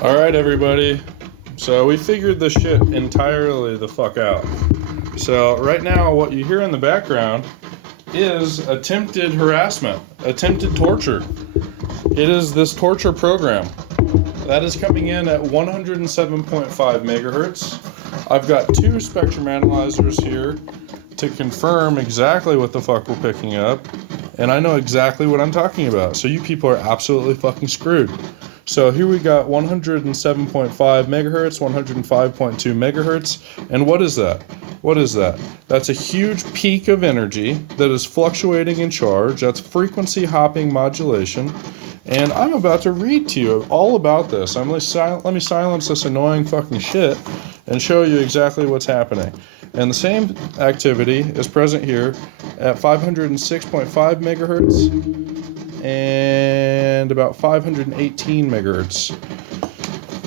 Alright, everybody. So we figured this shit entirely the fuck out. So right now, what you hear in the background is attempted harassment, attempted torture. It is this torture program. That is coming in at 107.5 megahertz. I've got two spectrum analyzers here to confirm exactly what the fuck we're picking up. And I know exactly what I'm talking about. So you people are absolutely fucking screwed. So here we got 107.5 megahertz, 105.2 megahertz. And what is that? What is that? That's a huge peak of energy that is fluctuating in charge. That's frequency hopping modulation. And I'm about to read to you all about this. Let me silence this annoying fucking shit and show you exactly what's happening. And the same activity is present here at 506.5 megahertz and about 518 megahertz.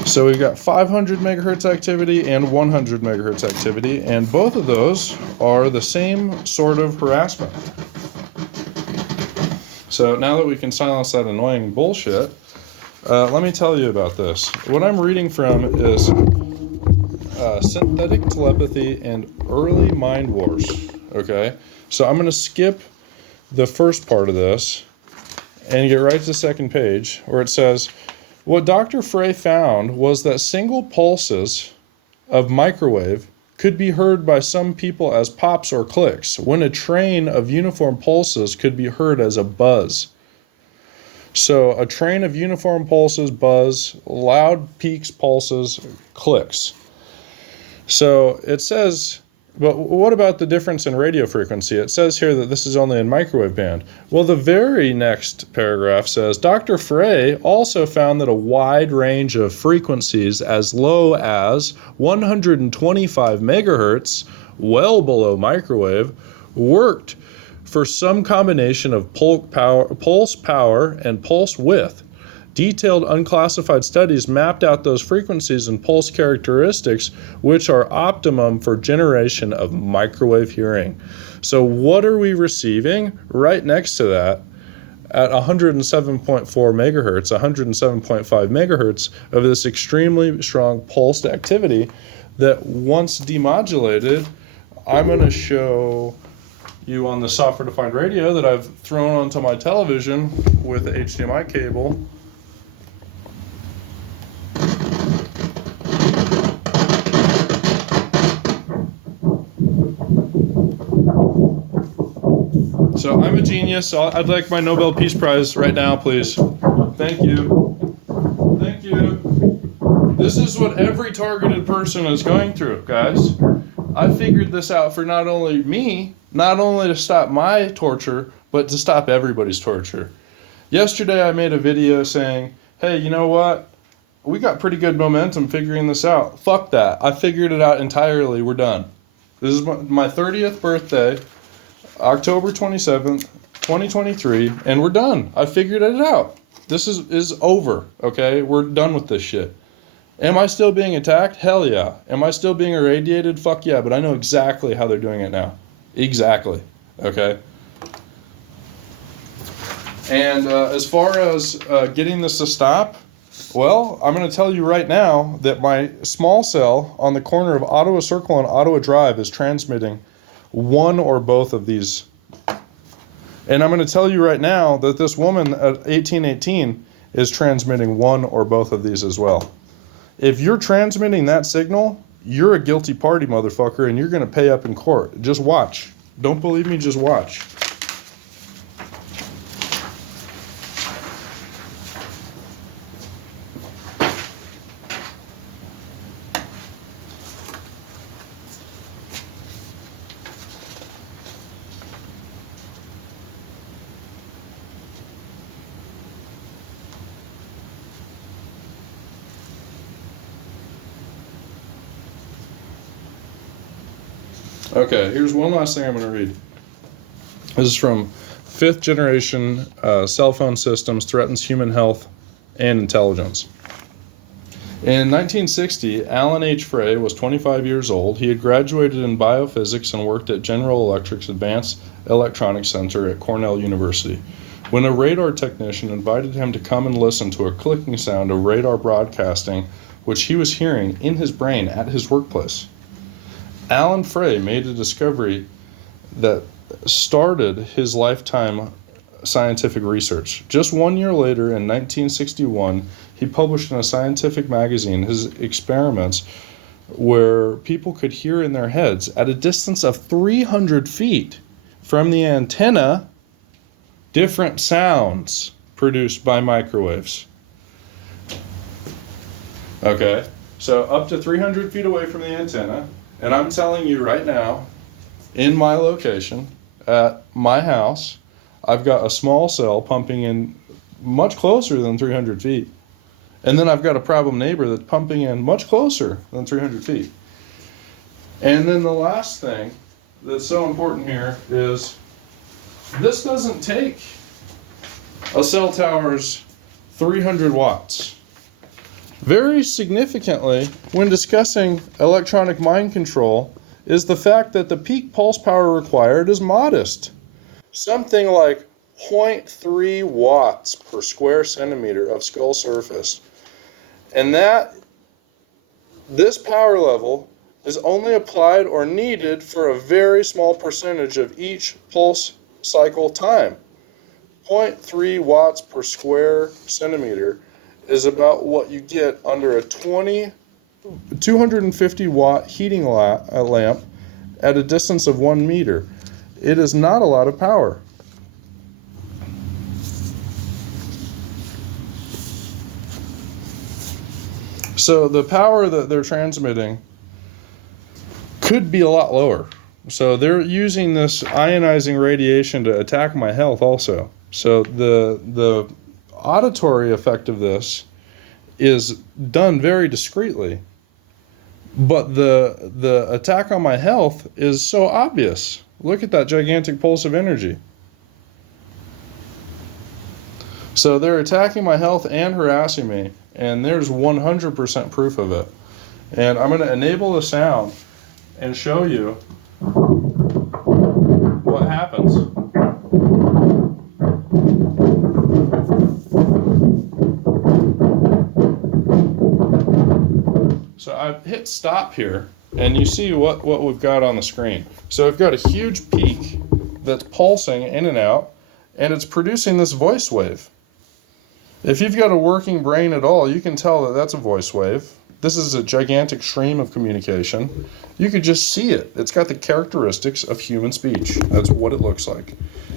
So we've got 500 megahertz activity and 100 megahertz activity, and both of those are the same sort of harassment. So now that we can silence that annoying bullshit, let me tell you about this. What I'm reading from is Synthetic Telepathy and Early Mind Wars. Okay? So I'm going to skip the first part of this and get right to the second page where it says, what Dr. Frey found was that single pulses of microwave could be heard by some people as pops or clicks, when a train of uniform pulses could be heard as a buzz. So a train of uniform pulses, buzz, loud peaks, pulses, clicks. So it says, but what about the difference in radio frequency? It says here that this is only in microwave band. Well, the very next paragraph says, Dr. Frey also found that a wide range of frequencies as low as 125 megahertz, well below microwave, worked for some combination of pulse power and pulse width. Detailed unclassified studies mapped out those frequencies and pulse characteristics which are optimum for generation of microwave hearing. So what are we receiving right next to that at 107.4 megahertz, 107.5 megahertz of this extremely strong pulsed activity that once demodulated, I'm going to show you on the software-defined radio that I've thrown onto my television with the HDMI cable. So I'm a genius. I'd like my Nobel Peace Prize right now, please. Thank you. Thank you. This is what every targeted person is going through, guys. I figured this out for not only me, not only to stop my torture, but to stop everybody's torture. Yesterday I made a video saying, hey, you know what? We got pretty good momentum figuring this out. Fuck that. I figured it out entirely. We're done. This is my 30th birthday. October 27th, 2023, and we're done. I figured it out. This is over, okay? We're done with this shit. Am I still being attacked? Hell yeah. Am I still being irradiated? Fuck yeah, but I know exactly how they're doing it now. Exactly, okay? And as far as getting this to stop, well, I'm going to tell you right now that my small cell on the corner of Ottawa Circle and Ottawa Drive is transmitting one or both of these. And I'm going to tell you right now that this woman at 1818 is transmitting one or both of these as well. If you're transmitting that signal, you're a guilty party, motherfucker, and you're going to pay up in court. Just watch. Don't believe me, just watch. Okay, here's one last thing I'm going to read. This is from 5th generation cell phone systems threatens human health and intelligence. In 1960, Alan H. Frey was 25 years old. He had graduated in biophysics and worked at General Electric's Advanced Electronics Center at Cornell University. when a radar technician invited him to come and listen to a clicking sound of radar broadcasting, which he was hearing in his brain at his workplace. Alan Frey made a discovery that started his lifetime scientific research. Just 1 year later, in 1961, he published in a scientific magazine his experiments where people could hear in their heads at a distance of 300 feet from the antenna different sounds produced by microwaves. Okay, so up to 300 feet away from the antenna, and I'm telling you right now, in my location, at my house, I've got a small cell pumping in much closer than 300 feet. And then I've got a problem neighbor that's pumping in much closer than 300 feet. And then the last thing that's so important here is this doesn't take a cell tower's 300 watts. Very significantly, when discussing electronic mind control, is the fact that the peak pulse power required is modest. Something like 0.3 watts per square centimeter of skull surface. And this power level is only applied or needed for a very small percentage of each pulse cycle time. 0.3 watts per square centimeter is about what you get under a 250 watt heating lamp at a distance of 1 meter. It is not a lot of power. So the power that they're transmitting could be a lot lower. So they're using this ionizing radiation to attack my health also. So the auditory effect of this is done very discreetly. But the attack on my health is so obvious. Look at that gigantic pulse of energy. So they're attacking my health and harassing me, and there's 100% proof of it. And I'm going to enable the sound and show you what happens. So I've hit stop here, and you see what we've got on the screen. So I've got a huge peak that's pulsing in and out, and it's producing this voice wave. If you've got a working brain at all, you can tell that that's a voice wave. This is a gigantic stream of communication. You could just see it. It's got the characteristics of human speech. That's what it looks like.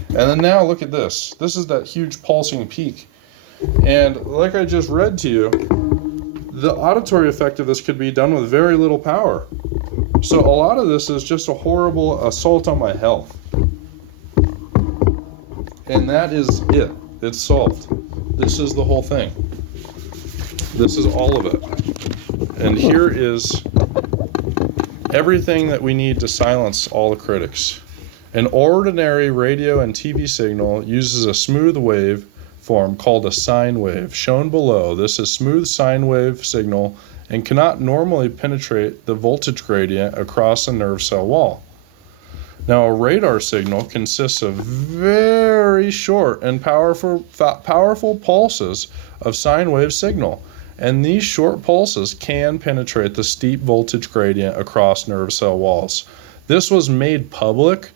And then now look at this. This is that huge pulsing peak. And like I just read to you, the auditory effect of this could be done with very little power. So a lot of this is just a horrible assault on my health. And that is it. It's solved. This is the whole thing. This is all of it. And here is everything that we need to silence all the critics. An ordinary radio and TV signal uses a smooth wave form called a sine wave, shown below. This is smooth sine wave signal and cannot normally penetrate the voltage gradient across a nerve cell wall. Now, a radar signal consists of very short and powerful pulses of sine wave signal, and these short pulses can penetrate the steep voltage gradient across nerve cell walls. This was made public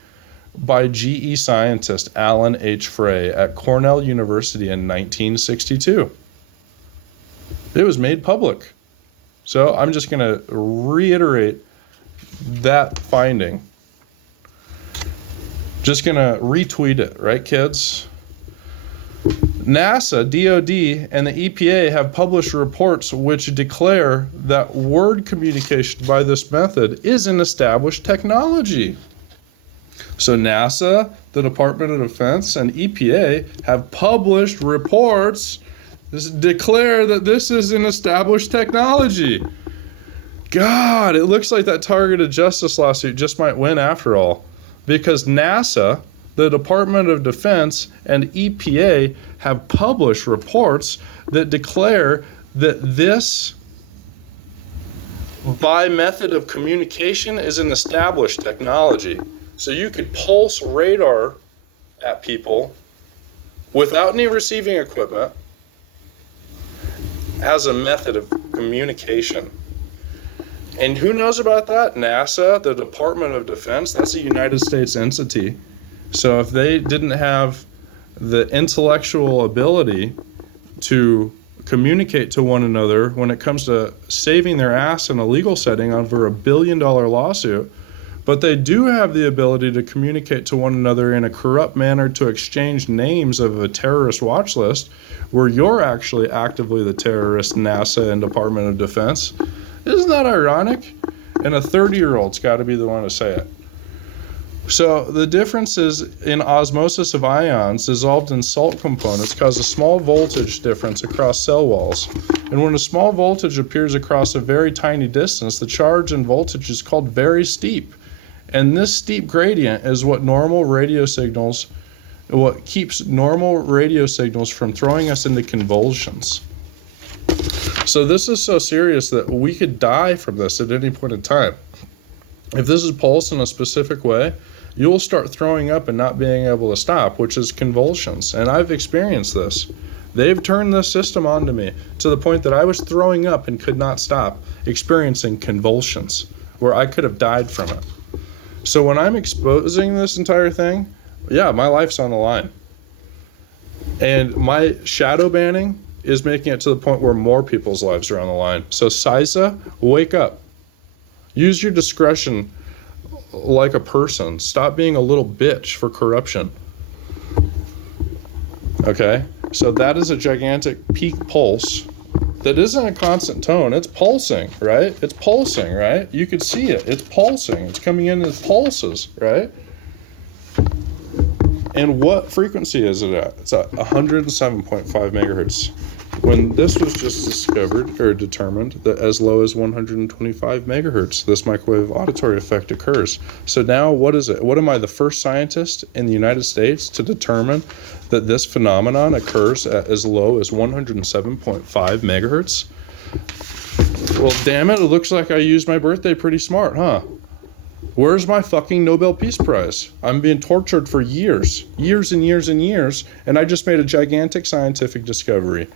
by GE scientist Alan H. Frey at Cornell University in 1962. It was made public. So I'm just going to reiterate that finding. Just going to retweet it, right, kids? NASA, DoD, and the EPA have published reports which declare that word communication by this method is an established technology. So NASA, the Department of Defense, and EPA have published reports that declare that this is an established technology. God, it looks like that targeted justice lawsuit just might win after all. Because NASA, the Department of Defense, and EPA have published reports that declare that this by method of communication is an established technology. So you could pulse radar at people without any receiving equipment, as a method of communication. And who knows about that? NASA, the Department of Defense, that's a United States entity. So if they didn't have the intellectual ability to communicate to one another when it comes to saving their ass in a legal setting over $1 billion lawsuit, but they do have the ability to communicate to one another in a corrupt manner to exchange names of a terrorist watch list, where you're actually actively the terrorist, NASA and Department of Defense. Isn't that ironic? And a 30-year-old's got to be the one to say it. So the differences in osmosis of ions dissolved in salt components cause a small voltage difference across cell walls. And when a small voltage appears across a very tiny distance, the charge and voltage is called very steep. And this steep gradient is what keeps normal radio signals from throwing us into convulsions. So this is so serious that we could die from this at any point in time. If this is pulsed in a specific way, you'll start throwing up and not being able to stop, which is convulsions. And I've experienced this. They've turned this system onto me to the point that I was throwing up and could not stop, experiencing convulsions, where I could have died from it. So when I'm exposing this entire thing, yeah, my life's on the line. And my shadow banning is making it to the point where more people's lives are on the line. So CISA, wake up. Use your discretion like a person. Stop being a little bitch for corruption. Okay? So that is a gigantic peak pulse that isn't a constant tone. It's pulsing, right? It's pulsing, right? You could see it. It's pulsing. It's coming in as pulses, right? And what frequency is it at? It's at 107.5 megahertz. When this was just discovered or determined that as low as 125 megahertz, this microwave auditory effect occurs. So now what is it? What am I, the first scientist in the United States to determine that this phenomenon occurs at as low as 107.5 megahertz? Well, damn it looks like I used my birthday pretty smart, huh? Where's my fucking Nobel Peace Prize? I'm being tortured for years and years, and I just made a gigantic scientific discovery.